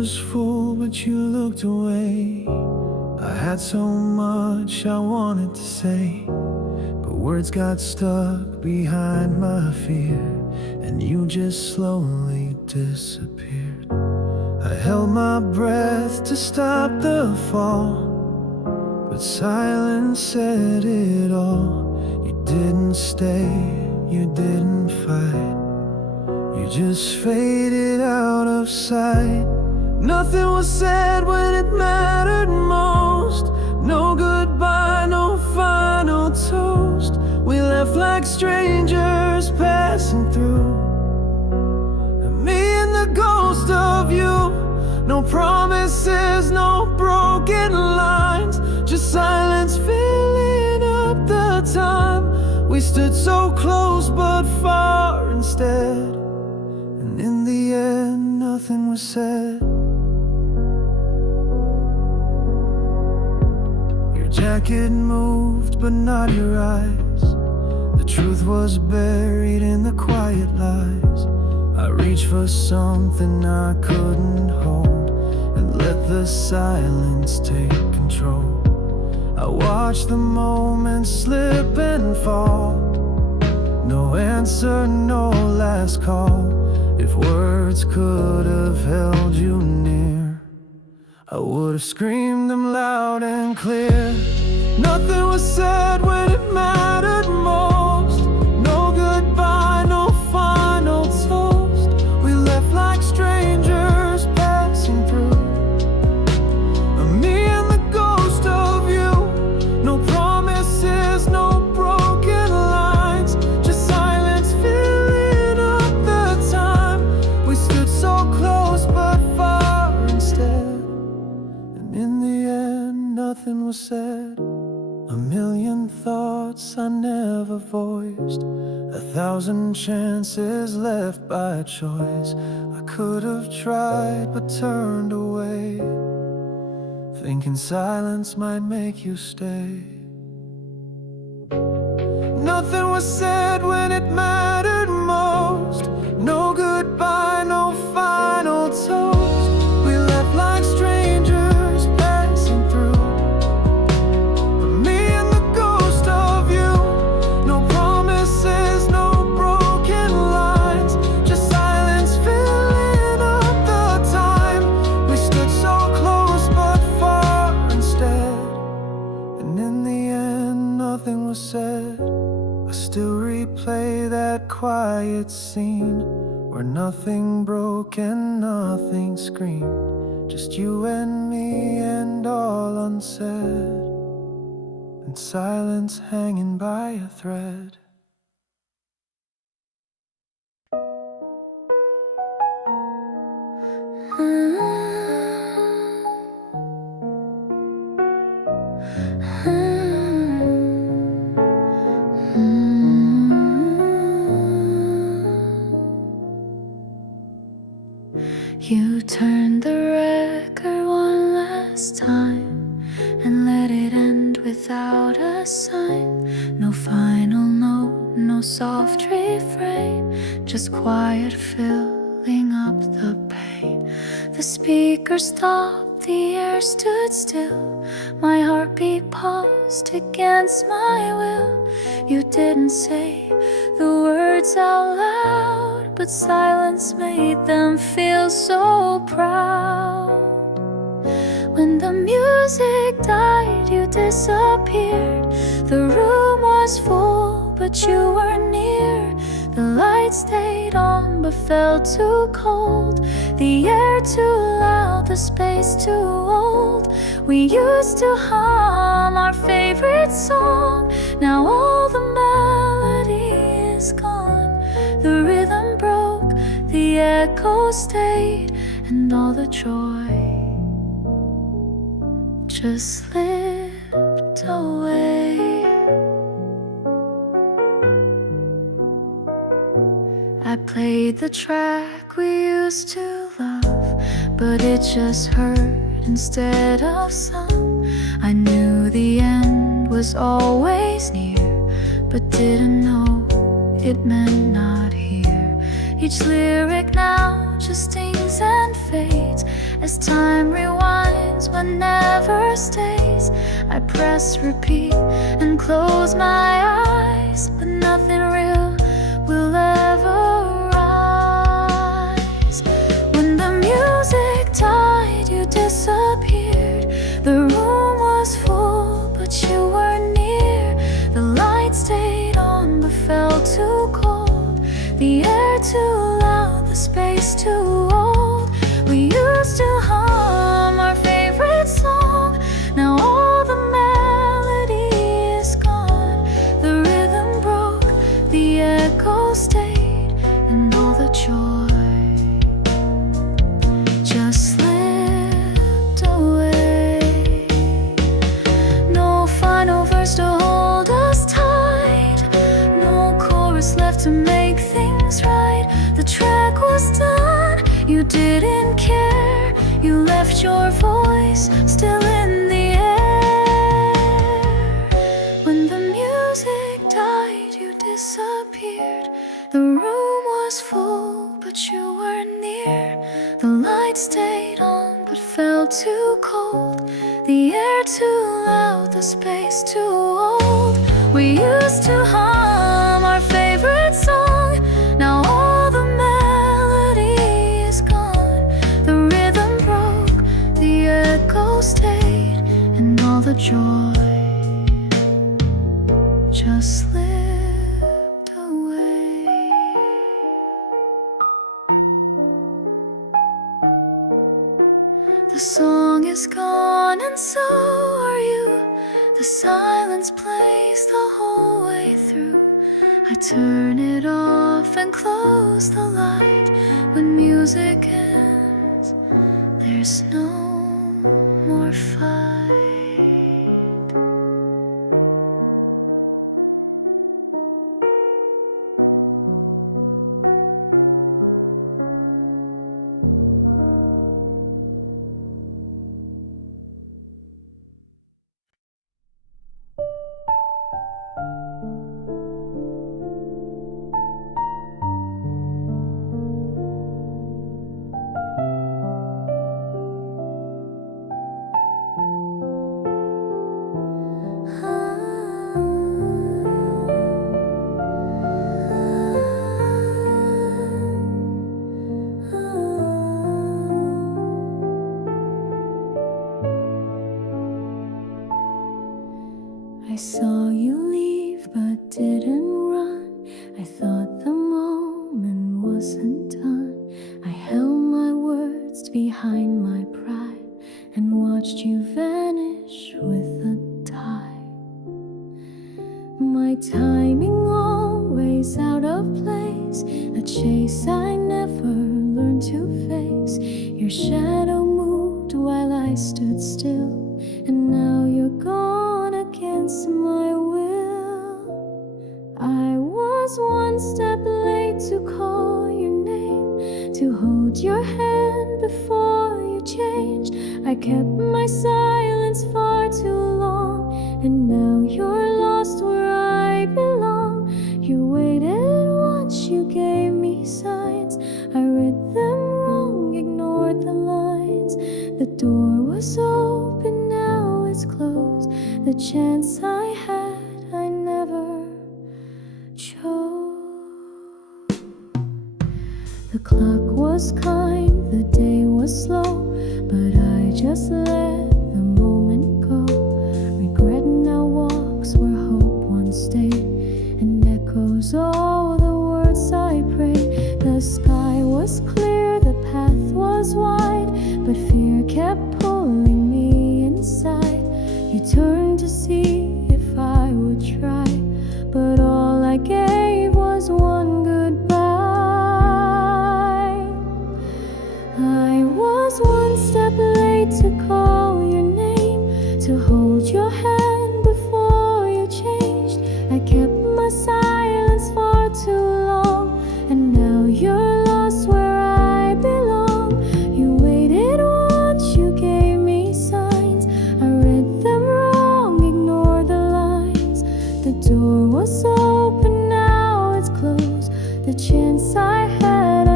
was full, but you looked away. I had so much I wanted to say, but words got stuck behind my fear, and you just slowly disappeared. I held my breath to stop the fall, but silence said it all. You didn't stay, you didn't fight, you just faded out of sight. Nothing was said when it mattered most. No goodbye, no final toast. We left like strangers passing through, me and the ghost of you. No promises, no broken lines, just silence filling up the time. We stood so close but far instead, and in the end nothing was said. Your jacket moved but not your eyes. The truth was buried in the quiet lies. I reached for something I couldn't hold, and let the silence take control. I watched the moments slip and fall. No answer, no last call. If words could have held you near, I would have screamed them loud and clear. Nothing was said when it mattered most. No goodbye, no final toast. We left like strangers passing through, me and the ghost of you. No promises, no broken lines, just silence filling up the time. We stood so close but far instead, and in the end nothing was said. A million thoughts I never voiced, 1,000 chances left by choice. I could have tried but turned away, thinking silence might make you stay. Nothing was said when it mattered most. No goodbye, no final toast. We left like strangers passing through, me and the ghost of you. No promises, no broken lines, just silence filling up the time. We stood so close but far instead, and in the end nothing was said. I still replay that quiet scene where nothing broke and nothing screamed, just you and me and all unsaid, and silence hanging by a thread. You turned the record one last time and let it end without a sign. No final note, no soft refrain, just quiet filling up the pain. The speaker stopped, the air stood still, my heartbeat paused against my will. You didn't say the words out loud, but silence made them feel so proud. When the music died, you disappeared. The room was full, but you were near. The light stayed on, but felt too cold. The air too loud, the space too old. We used to hum our favorite song. Now all the melody is gone. The rhythm broke, the echo stayed, and all the joy just slipped away. I played the track we used to love, but it just hurt instead of sung. I knew the end was always near, but didn't know it meant not here. Each lyric now just stings and fades as time rewinds but never stays. I press repeat and close my eyes, but nothing real will ever rise. When the music died, you disappeared. The room was full, but you weren't near. The light stayed on but felt too cold. The air too loud, the space too old. We used to hum our favorite song. Now all the melody is gone. The rhythm broke, the echo stayed, and all the joy just slipped away. No final verse to hold us tight, no chorus left to make things right. The track was done, you didn't care. You left your voice still in the air. When the music died, you disappeared. The room was full, but you weren't near. The light stayed on, but felt too cold. The air too loud, the space too old. We used to hum our favorite song. Now all the melody is gone. The rhythm broke, the echo stayed, and all the joy just slipped away. The song is gone and so are you. The silence plays the whole way through. I turn it off and close the light. When music ends, there's no more fight. I saw you leave but didn't run. I thought the moment wasn't done. I held my words behind my pride and watched you vanish with a tide. My timing always out of place, a chase I never learned to face. Your shadow moved while I stood still, and now you're gone against my will. I was one step late to call your name, to hold your hand before you changed. I kept my silence far too long, and now you're lost where I belong. You waited once, you gave me signs. I read them wrong, ignored the lines. The door was open, now it's closed. The chance I had, I never chose. The clock was kind, the day was slow, but I just let the moment go. Regret now walks where hope once stayed, and echoes all the words I prayed. The sky was clear, the path was wide, but fear kept pulling me inside. You turned to see if I would try, but all I gave was one goodbye. I was one step late to call your name, to hold your hand before you changed. I kept my silence far too long, and now you're lost where I belong. You waited once, you gave me signs. I read them wrong, ignored the lines. The door was open, now it's closed. The chance I had,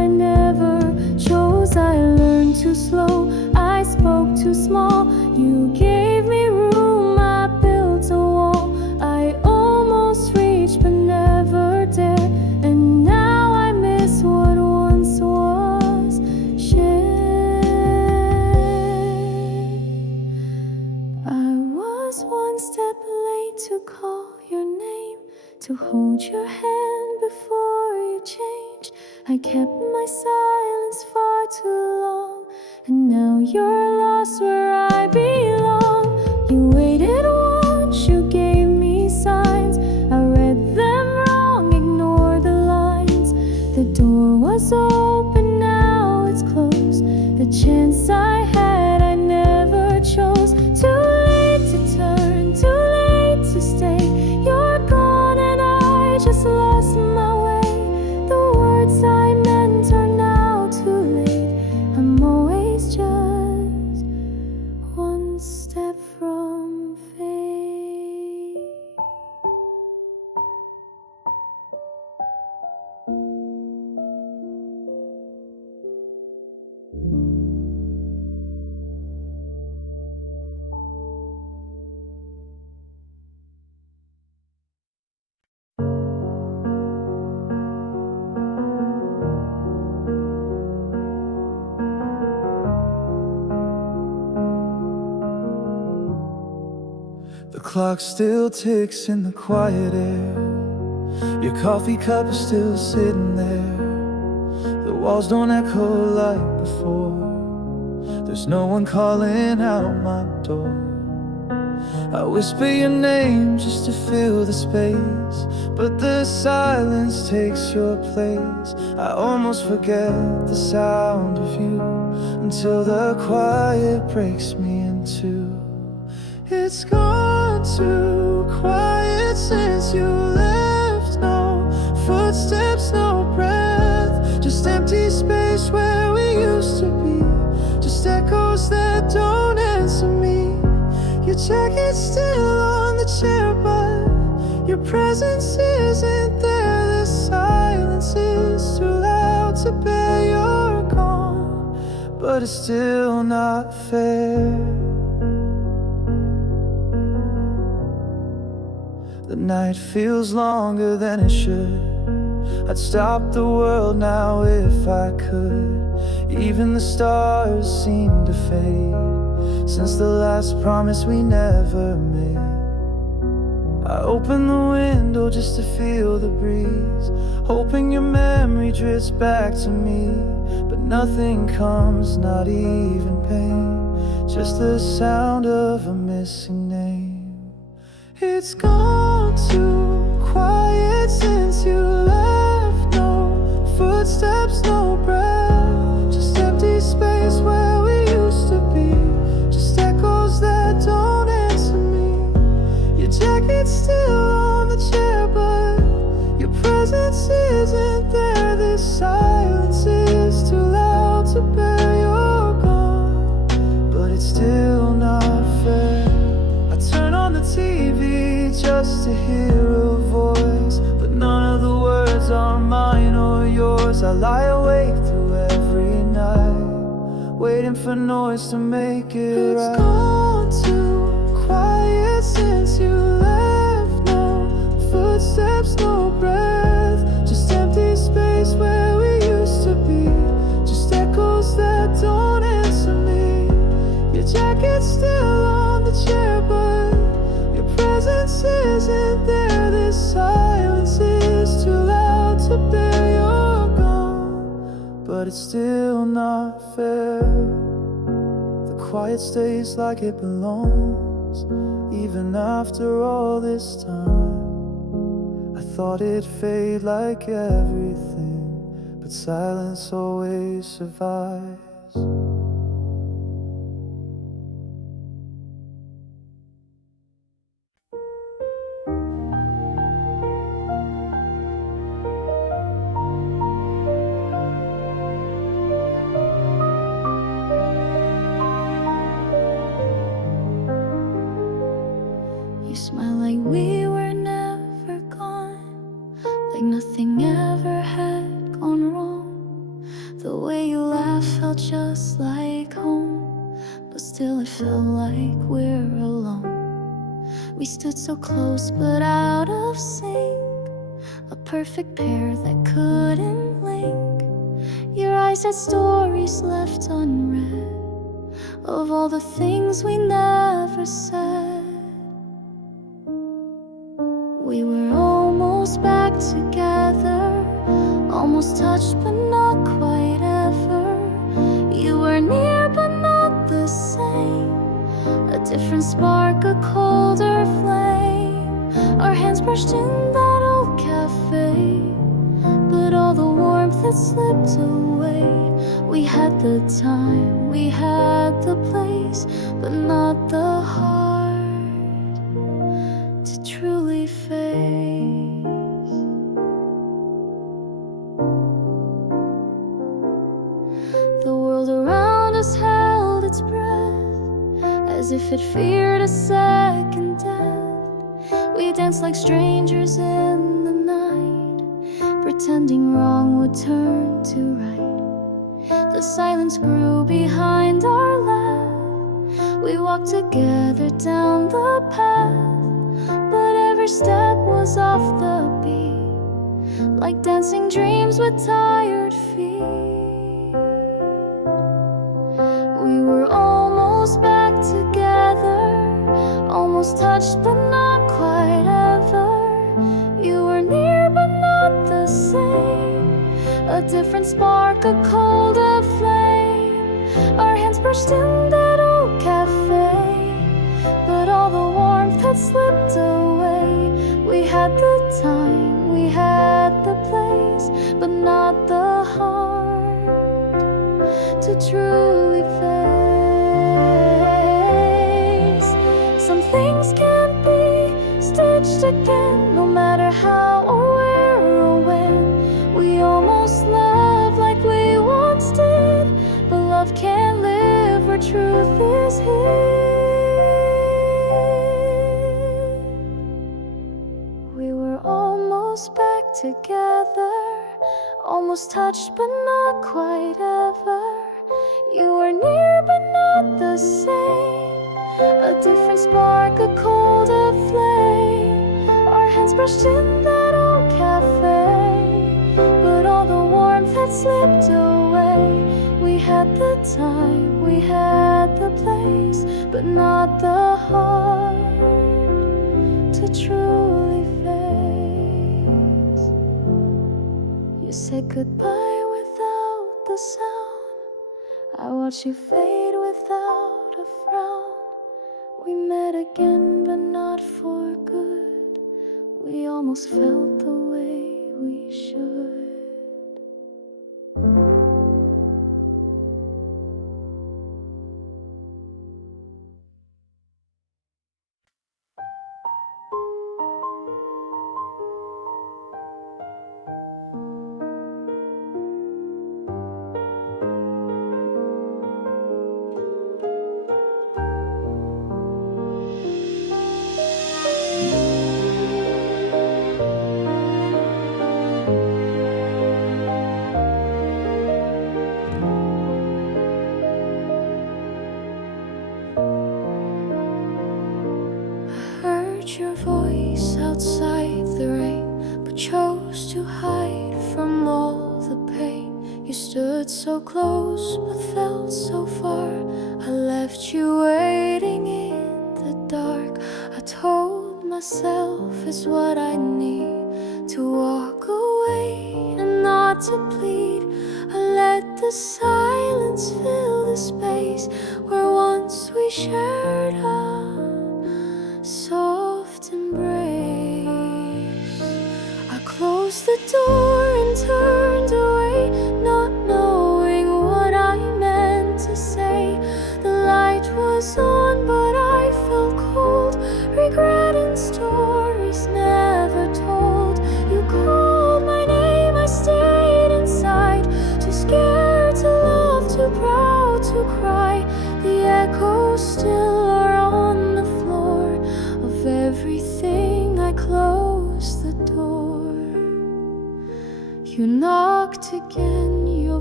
slow, I spoke too small. You gave me room, I built a wall. I almost reached but never dared, and now I miss what once was shared. I was one step late to call your name, to hold your hand before you changed. I kept my silence far too long, and now you're lost where I belong. You waited once, you gave me signs. I read them wrong, ignored the lines. The door was open, now it's closed. The chance I had, I never chose. Too late to turn, too late to stay. You're gone and I just lost my way. The words I meant are now too late. I'm always just one step from fate. The clock still ticks in the quiet air. Your coffee cup is still sitting there. The walls don't echo like before. There's no one calling out my door. I whisper your name just to fill the space, but the silence takes your place. I almost forget the sound of you until the quiet breaks me in two. It's gone too quiet since you left. No footsteps, no breath, just empty space where we used to be. Just echoes that don't answer me. Your jacket's still on the chair, but your presence isn't there. The silence is too loud to bear. You're gone, but it's still not fair. The night feels longer than it should. I'd stop the world now if I could. Even the stars seem to fade since the last promise we never made. I open the window just to feel the breeze, hoping your memory drifts back to me. But nothing comes, not even pain, just the sound of a missing name. It's gone too quiet since you left. No footsteps, no breath, just empty space where we used to be. Just echoes that don't answer me. Your jacket's still on the chair, but your presence isn't there. This silence is too loud to bear. You're gone, but it's still not fair. I turn on the TV just to hear a voice, but none of the words are mine or yours. I lie awake through every night, waiting for noise to make it right. It's gone too quiet since you left. No footsteps, no breath, just empty space where we used to be. Just echoes that don't answer me. Your jacket's still on the chair, but your presence isn't there. This silence is too loud to bear. You're gone, but it's still not fair. The quiet stays like it belongs, even after all this time. I thought it'd fade like everything, but silence always survives. You smile like we were never gone, like nothing ever had gone wrong. The way you you laugh felt just like home, but still it felt like we're alone. We stood so close but out of sync, a perfect pair that couldn't link. Your eyes had stories left unread of all the things we never said. We were almost back together, almost touched but not quite ever. You were near but not the same, a different spark, a colder flame. Our hands brushed in that old cafe, but all the warmth had slipped away. We had the time, we had the place, but not the heart to truly face. The world around us held its breath, as if it feared a second death. We danced like strangers in the night, pretending wrong would turn to right. The silence grew behind our laugh. We walked together down the path, but every step was off the beat, like dancing dreams with tired feet. We were almost back together, almost touched but not quite ever. You were near but not the same, a different spark, a colder flame. Our hands brushed in that old cafe, but all the warmth had slipped away. We had the time, we had the place, but not the heart to truly face. Some things can't be stitched again, no matter how or where or when. We almost love like we once did, but love can't live where truth is hid. We were almost back together, almost touched but not quite ever. You were near but not the same, a different spark, a colder flame. Our hands brushed in that old cafe, but all the warmth had slipped away. We had the time, we had the place, but not the heart to truly face. You said goodbye without the sound, I watched you fade without a frown. We met again but not for good, we almost felt the way we should. Your voice outside the rain, but chose to hide from all the pain. You stood so close but felt so far. I left you waiting in the dark. I told myself it's what I need, to walk away and not to plead. I let the silence fill the space where once we shared a soft embrace. I closed the door and turned away, not knowing what I meant to say. The light was on but I felt cold, regret and stories never told. You called my name, I stayed inside, too scared to love, too proud to cry. The echoes still are on the floor of everything. I closed the door. You knocked again, your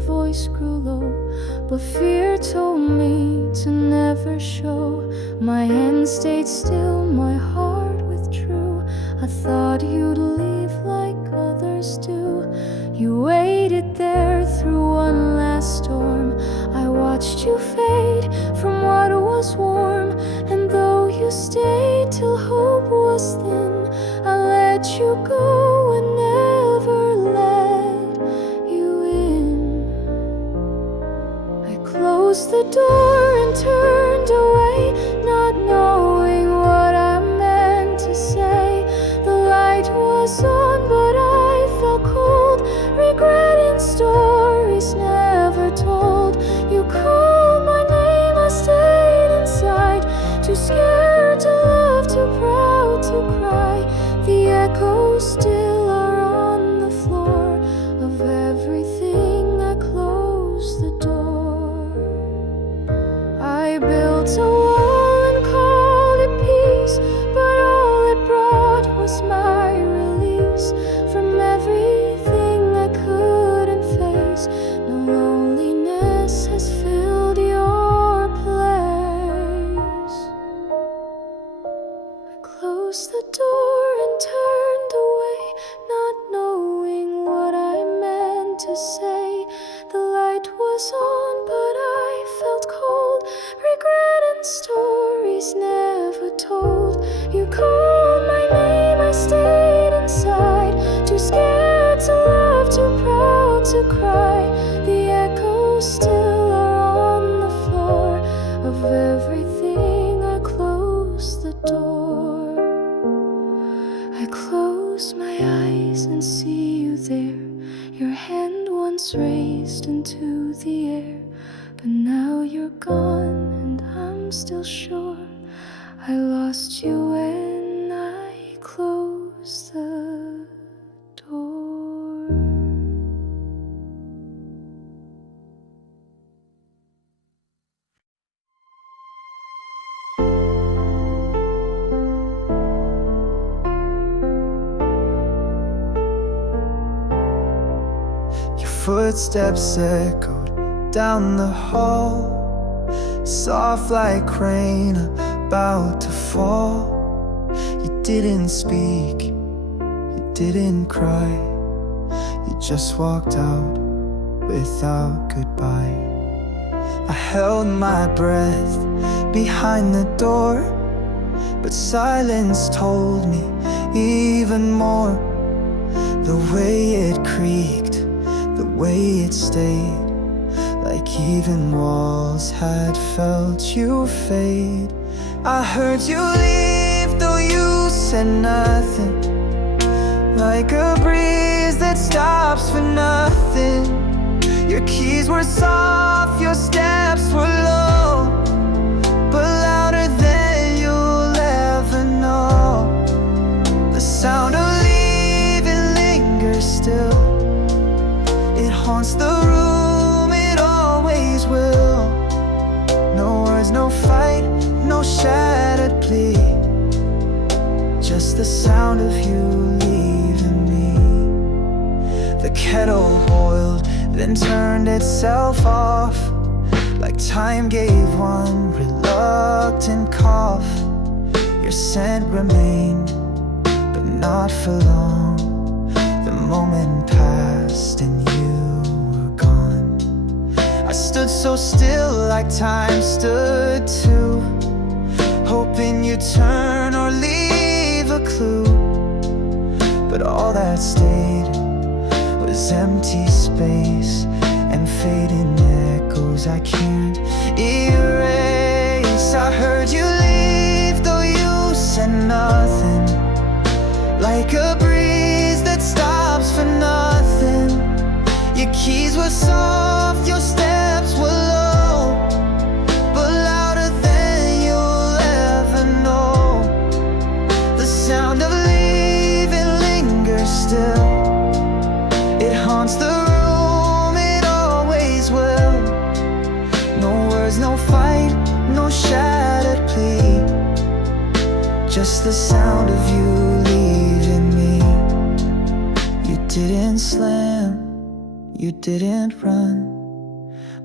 voice grew low, but fear told me to never show. My hand stayed still, my heart withdrew. I thought you'd leave like others do. You waited there through one last storm. I watched you fade from what was warm, and though you stayed till hope was thin, I let you go and never let you in. I closed the door and turned away, not knowing what I meant to say. The light was on, but I felt cold, regretting stories never told. You called my name, I stayed inside, too scared to love, too proud to cry. The echoes still are on the floor of everything. I closed the door. I built a wall and called it peace, but all it brought was my release from everything I couldn't face. No loneliness has filled your place. I closed the door and turned away, not knowing what I meant to say. The light was on, but I felt cold, regretting stories never told. You called my name, I stayed inside, too scared to love, too proud to cry. The echoes still are on the floor of everything. I closed the door. I close my eyes and see you there, your hand once raised into the air. But now you're gone, and I'm still sure I lost you when I closed the door. Your footsteps echoed down the hall, soft like rain about to fall. You didn't speak, you didn't cry, you just walked out without goodbye. I held my breath behind the door, but silence told me even more. The way it creaked, the way it stayed, like even walls had felt you fade. I heard you leave, though you said nothing, like a breeze that stops for nothing. Your keys were soft, your steps were low, but louder than you'll ever know. The sound of leaving lingers still, it haunts the room, it always will. No words, no fight, no shattered plea, just the sound of you leaving me. The kettle boiled, then turned itself off, like time gave one reluctant cough. Your scent remained, but not for long. The moment passed and you were gone. I stood so still, like time stood too, hoping you'd turn or leave a clue. But all that stayed was empty space and fading echoes I can't erase. I heard you leave, though you said nothing, like a breeze that stops for nothing. Your keys were soft, your steps were low, but louder than you'll ever know. The sound of leaving lingers still, it haunts the room, it always will. No words, no fight, no shattered plea, just the sound of you leaving me. You didn't slam, you didn't run,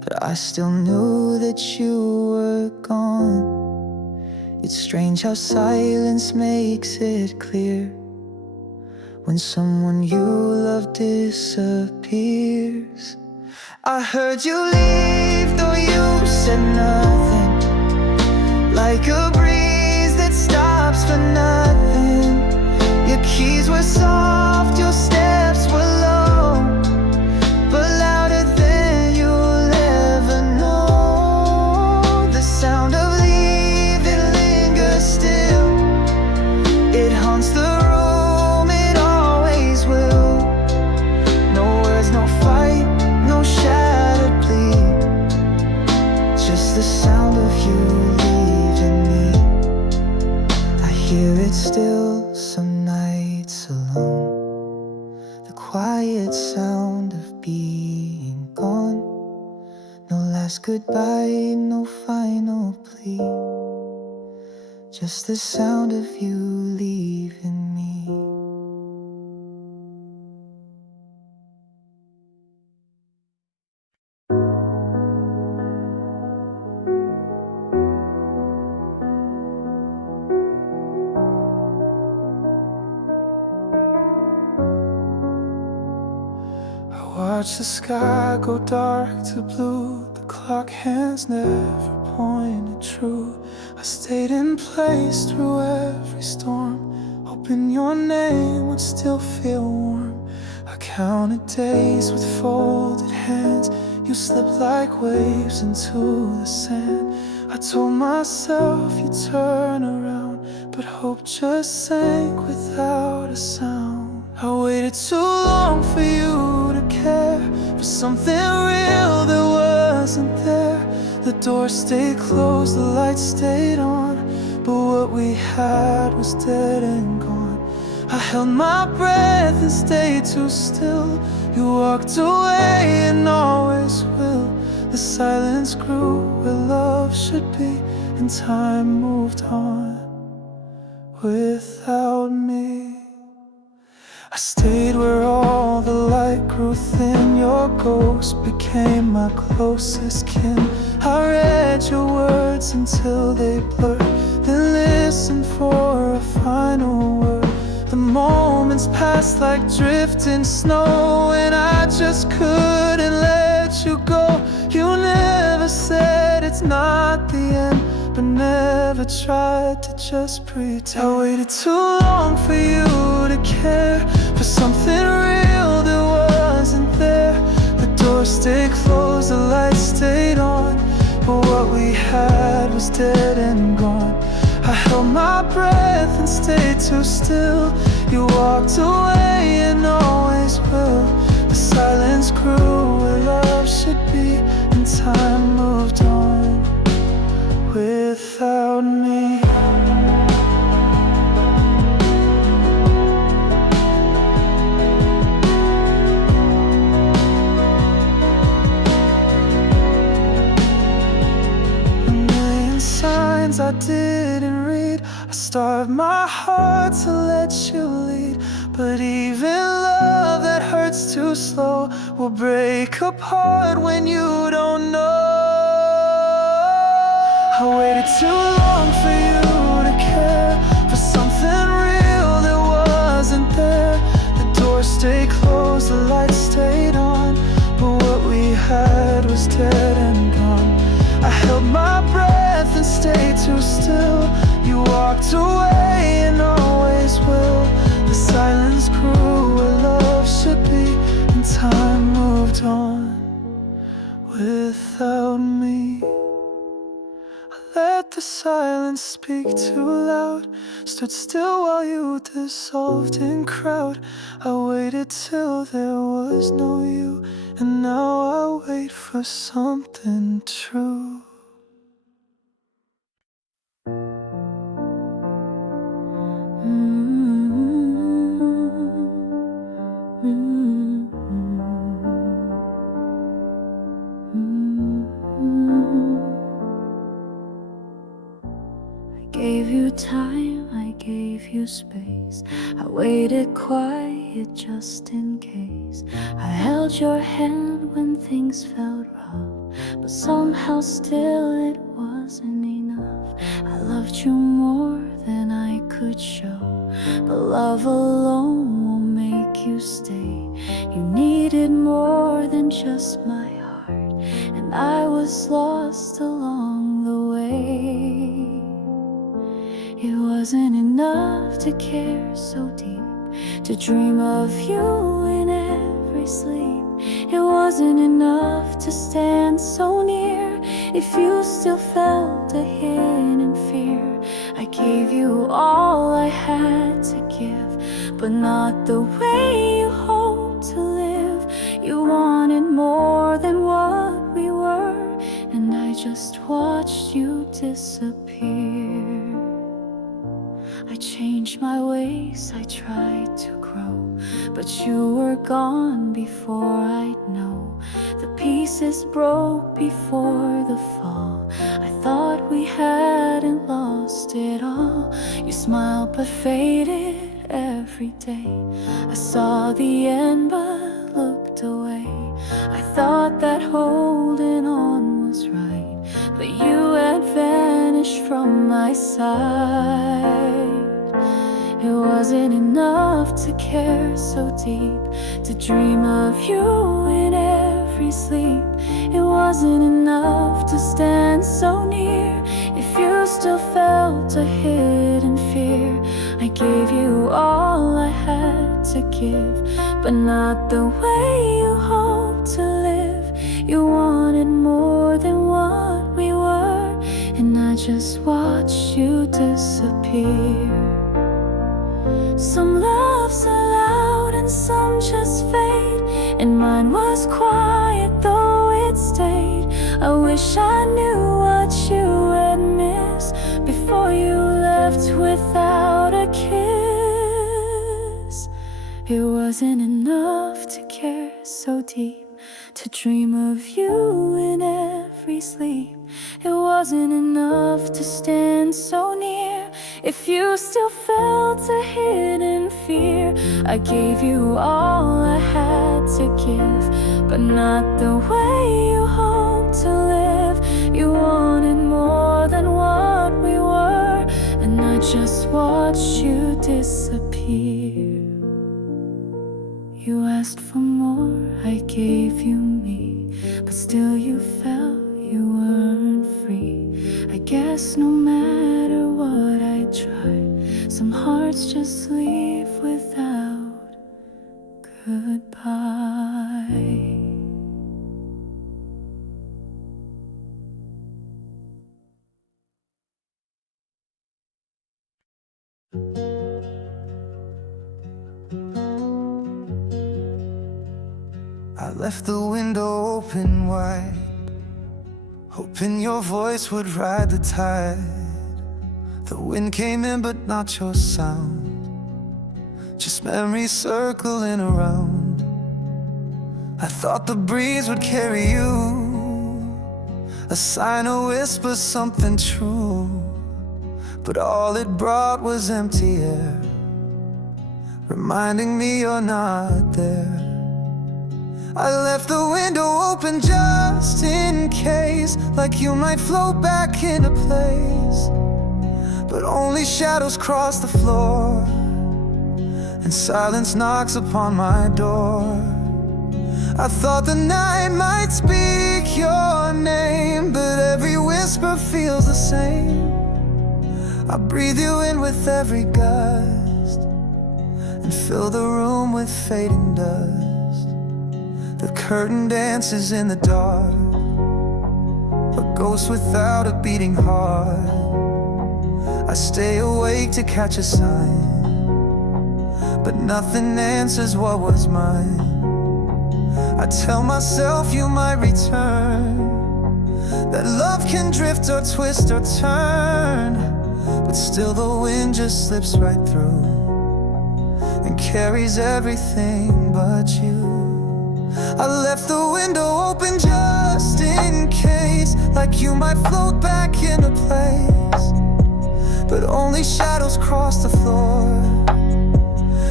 but I still knew that you were gone. It's strange how silence makes it clear when someone you love disappears. I heard you leave, though you said nothing, like a breeze that stops for nothing. Your keys were soft, your steps were low, but louder than you'll ever know. The sound of leaving lingers still. It haunts the room, it always will. No words, no fight, no shattered plea, just the sound of you leaving me. I hear it still some nights alone, the quiet sound of being gone. No last goodbye, no final plea, just the sound of you leaving me. Watch the sky go dark to blue. The clock hands never pointed true. I stayed in place through every storm, hoping your name would still feel warm. I counted days with folded hands. You slipped like waves into the sand. I told myself you'd turn around, but hope just sank without a sound. I waited too long for you to care, for something real that wasn't there. The door stayed closed, the lights stayed on, but what we had was dead and gone. I held my breath and stayed too still. You walked away and always will. The silence grew where love should be, and time moved on without me. I stayed where all the light grew thin. Your ghost became my closest kin. I read your words until they blurred, then listened for a final word. The moments passed like drifting snow, and I just couldn't let you go. You never said it's not the end, but never tried to just pretend. I waited too long for you to care, for something real that wasn't there. The door stayed closed, the lights stayed on, but what we had was dead and gone. I held my breath and stayed too still. You walked away and always will. The silence grew where love should be, and time moved on without me. A million signs I didn't read. I starved my heart to let you lead, but even love that hurts too slow will break apart when you don't know. I waited too long for you to care, for something real that wasn't there. The door stayed closed, the lights stayed on, but what we had was dead and gone. I held my breath and stayed too still. You walked away and always will. The silence grew where love should be, and time moved on without me. Let the silence speak too loud, stood still while you dissolved in crowd. I waited till there was no you, and now I wait for something true. I gave you time, I gave you space. I waited quietly quiet just in case. I held your hand when things felt rough, but somehow still it wasn't enough. I loved you more than I could show, but love alone won't make you stay. You needed more than just my heart, and I was lost along the way. It wasn't enough to care so deep, to dream of you in every sleep. It wasn't enough to stand so near. If you still felt a hidden fear, I gave you all I had to give, but not the way you hoped to live. You wanted more than what we were, and I just watched you disappear. I changed my ways, I tried to grow, but you were gone before I'd know. The pieces broke before the fall. I thought we hadn't lost it all. You smiled but faded every day. I saw the end but looked away. I thought that holding on was right, but you had vanished from my sight. It wasn't enough to care so deep, to dream of you in every sleep. It wasn't enough to stand so near. If you still felt a hidden fear, I gave you all I had to give, but not the way you hoped to live. You wanted more than what we were, and I just watched you disappear. Some loves are loud and some just fade, and mine was quiet though it stayed. I wish I knew what you had missed before you left without a kiss. It wasn't enough to care so deep, to dream of you in every sleep. It wasn't enough to stand so near. If you still felt a hidden fear, I gave you all I had to give, but not the way you hoped to live. You wanted more than what we were, and I just watched you disappear. You asked for more, I gave you me, but still you felt you weren't free. I guess no matter what I try, some hearts just leave without goodbye. I left the window open wide, hoping your voice would ride the tide. The wind came in but not your sound, just memories circling around. I thought the breeze would carry you, a sign, a whisper, something true, but all it brought was empty air, reminding me you're not there. I left the window open just in case, like you might float back into place, but only shadows cross the floor, and silence knocks upon my door. I thought the night might speak your name, but every whisper feels the same. I breathe you in with every gust, and fill the room with fading dust. The curtain dances in the dark, a ghost without a beating heart. I stay awake to catch a sign, but nothing answers what was mine. I tell myself you might return, that love can drift or twist or turn, but still the wind just slips right through and carries everything but you. I left the window open just in case, like you might float back into place, but only shadows cross the floor,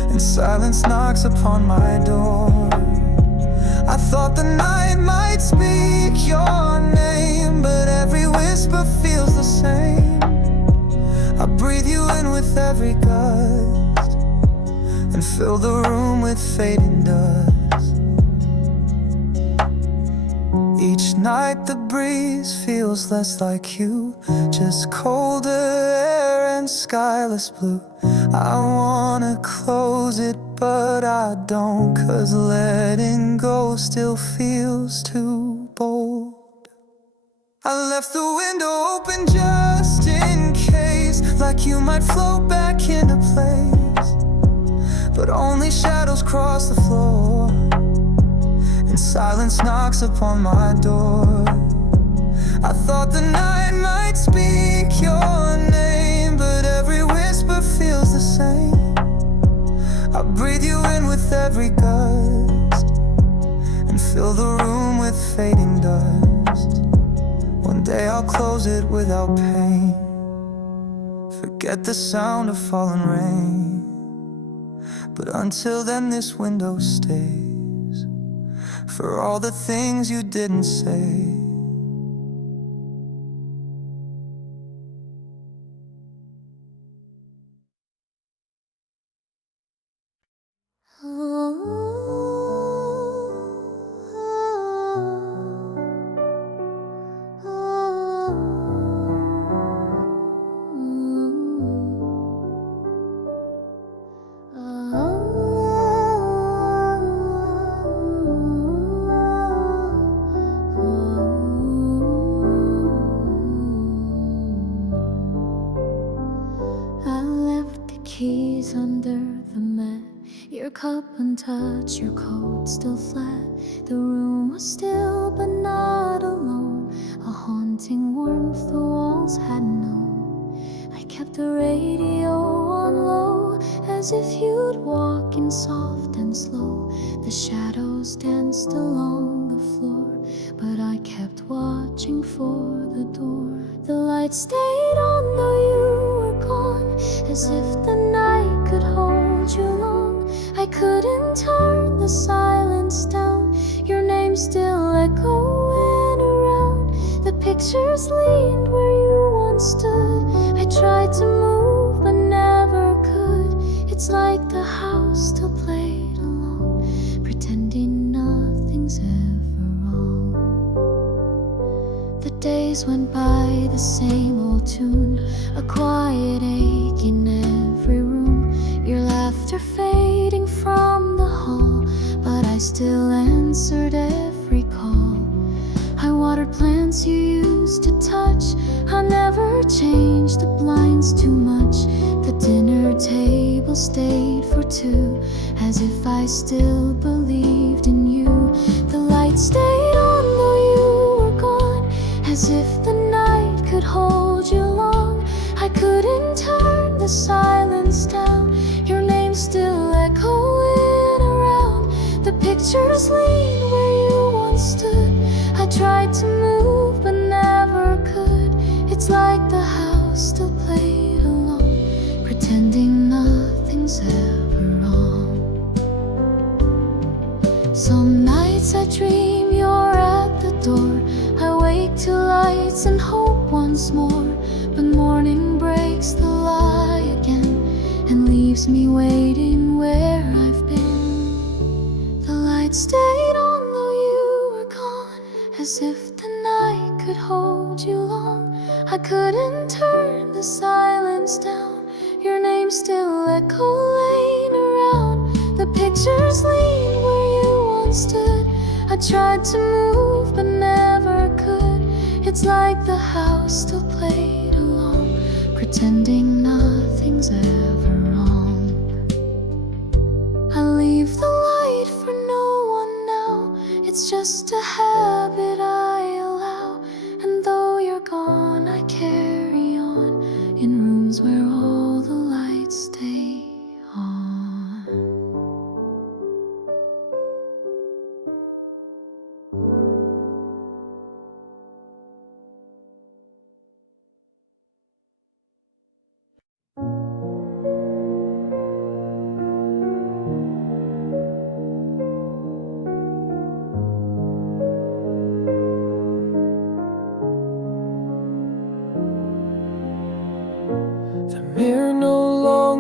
and silence knocks upon my door. I thought the night might speak your name, but every whisper feels the same. I breathe you in with every gust and fill the room with fading dust. Each night the breeze feels less like you, just colder air and skyless blue. I wanna close it, but I don't, 'cause letting go still feels too bold. I left the window open just in case, like you might float back into place. But only shadows cross the floor, and silence knocks upon my door. I thought the night might speak your name, but every whisper feels the same. I breathe you in with every gust and fill the room with fading dust. One day I'll close it without pain, forget the sound of falling rain. But until then this window stays, for all the things you didn't say. Keys under the mat, your cup untouched, your coat still flat. The room was still but not alone, a haunting warmth the walls had known. I kept the radio on low, as if you'd walk in soft and slow. The shadows danced along the floor, but I kept watching for the door. The lights stayed on though you were gone, as if the night could hold you long. I couldn't turn the silence down, your name still echoing around. The pictures leaned where you once stood, I tried to move but never could. It's like the house still played along, pretending nothing's ever wrong. The days went by the same old tune, a quiet ache in every room. Your laughter fading from the hall, but I still answered every call. I watered plants you used to touch, I never changed the blinds too much. The dinner table stayed for two, as if I still believed in you. The lights stayed on though you were gone, as if the night could hold you long. I couldn't turn the silence down, your name still echoing around. The pictures lean where you once stood, I tried to move but never could. It's like the house still played along, pretending nothing's ever wrong. Some nights I dream you're at the door, I wake to lights and hope once more. But morning breaks the lie again and leaves me waiting where I've been. The lights stayed on though you were gone, as if the night could hold you long. I couldn't turn the silence down, your name still echoing around. The pictures lean where you once stood, I tried to move but never could. It's like the house still played along, pretending nothing's ever wrong. I leave the light for no one now, it's just a habit I allow. And though you're gone, I carry on in rooms where all the lights stay on.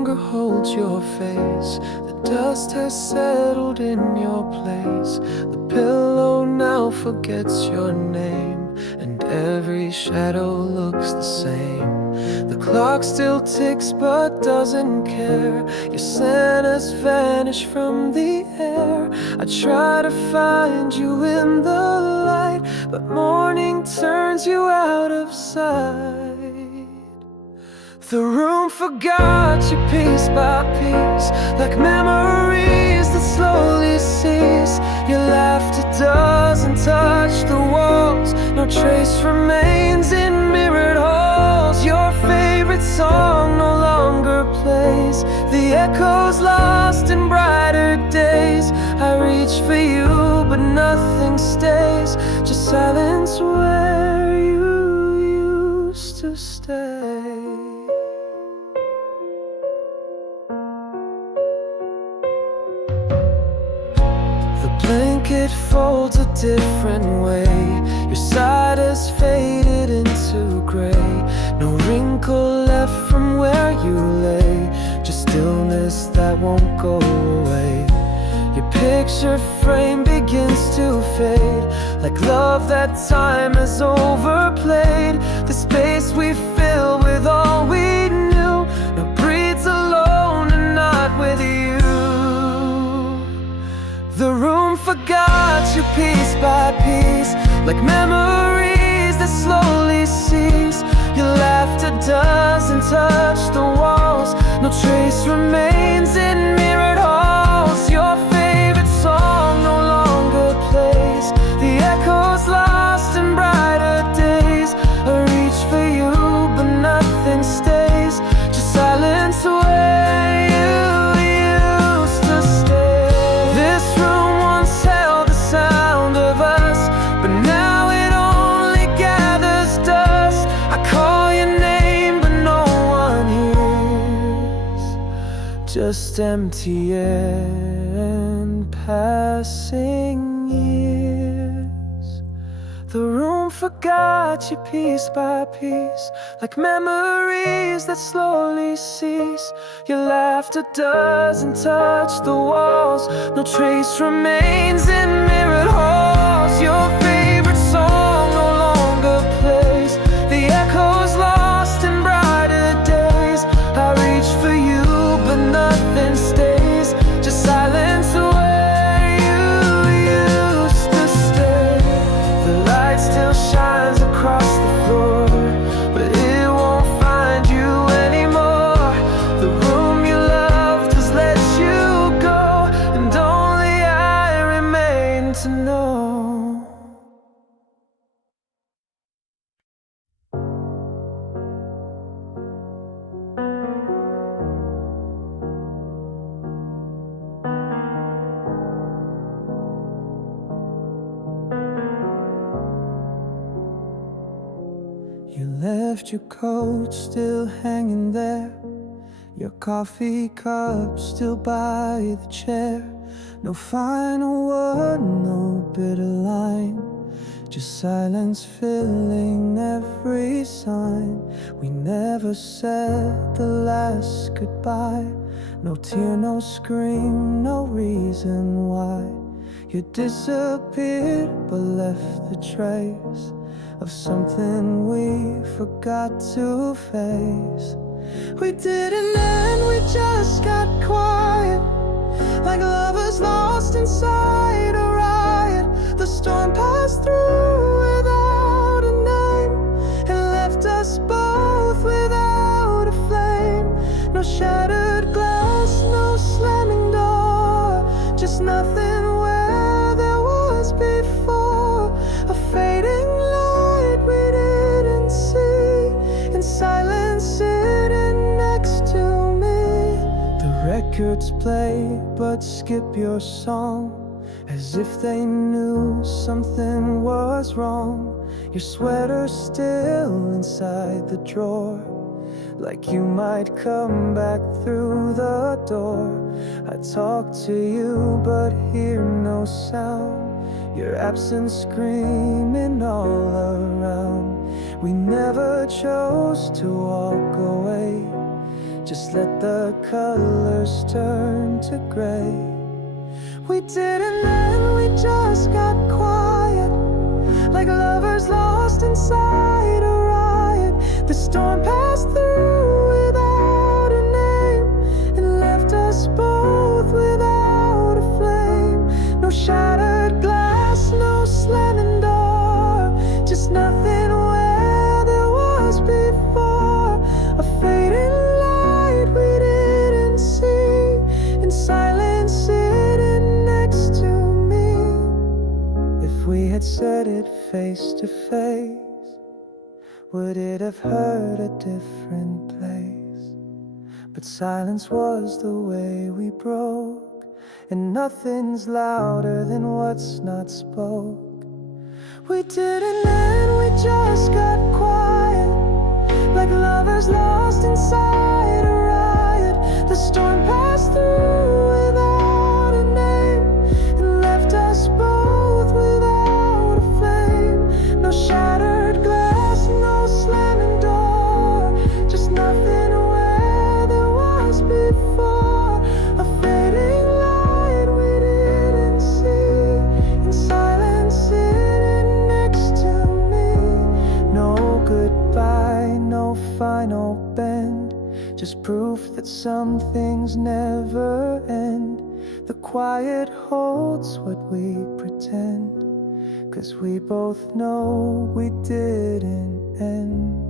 longer holds your face. The dust has settled in your place. The pillow now forgets your name, and every shadow looks the same. The clock still ticks but doesn't care. Your scent has vanished from the air. I try to find you in the light, but morning turns you out of sight. The room forgot you piece by piece, like memories that slowly cease. Your laughter doesn't touch the walls, no trace remains in mirrored halls. Your favorite song no longer plays, the echoes lost in brighter days. I reach for you but nothing stays, just silence where you used to stay. Blanket folds a different way. Your side has faded into gray. No wrinkle left from where you lay, just stillness that won't go away. Your picture frame begins to fade, like love that time has overplayed. The space we fill with all we knew now breathes alone and not with you. The room forgot you piece by piece, like memories that slowly cease. Your laughter doesn't touch the walls, no trace remains in mirrored halls. Your favorite song no longer plays, the echoes lost in brighter days. I reach for you but nothing stays, just silence where you used to stay. This room once held the sound of us, but now it only gathers dust. I call your name but no one hears, just empty air and passing years. The room forgot you piece by piece, like memories that slowly cease. Your laughter doesn't touch the walls, no trace remains in mirrored halls. Your favorite song no longer plays, the echoes lost in brighter days. I reach for you but nothing stays, just silence where you used to stay. The light still shines across the floor, but it won't find you anymore. The room you loved has let you go, and only I remain to know. You left your coat still hanging there, your coffee cup still by the chair. No final word, no bitter line, just silence filling every sign. We never said the last goodbye, no tear, no scream, no reason why. You disappeared but left the trace of something we forgot to face. We didn't end, we just got quiet, like lovers lost inside a riot. The storm passed through without a name and left us both without a flame. No shattered glass, no slamming door, just nothing where there was before. A fading light we didn't see, in silence sitting next to me. The records play but skip your song, as if they knew something was wrong. Your sweater still inside the drawer, like you might come back through the door. I talk to you but hear no sound, your absence screaming all around. We never chose to walk away, Just let the colors turn to gray. We didn't end, we just got quiet, like lovers lost inside a riot. The storm passed through without a name and left us both without a flame. No shattered glass, no slamming door, just nothing where there was before. A fading light we didn't see, in silence sitting next to me. If we had said it face to face, would it have hurt a different place? But silence was the way we broke, and nothing's louder than what's not spoke. We didn't end, we just got quiet, like lovers lost inside a riot. The storm passed through without a name and left us both without a flame. No shattered glass, no slamming door, just nothing where there was before. A fading light we didn't see, in silence sitting next to me. No goodbye, no final bend, just proof that some things never end. The quiet holds what we pretend, 'cause we both know we didn't end.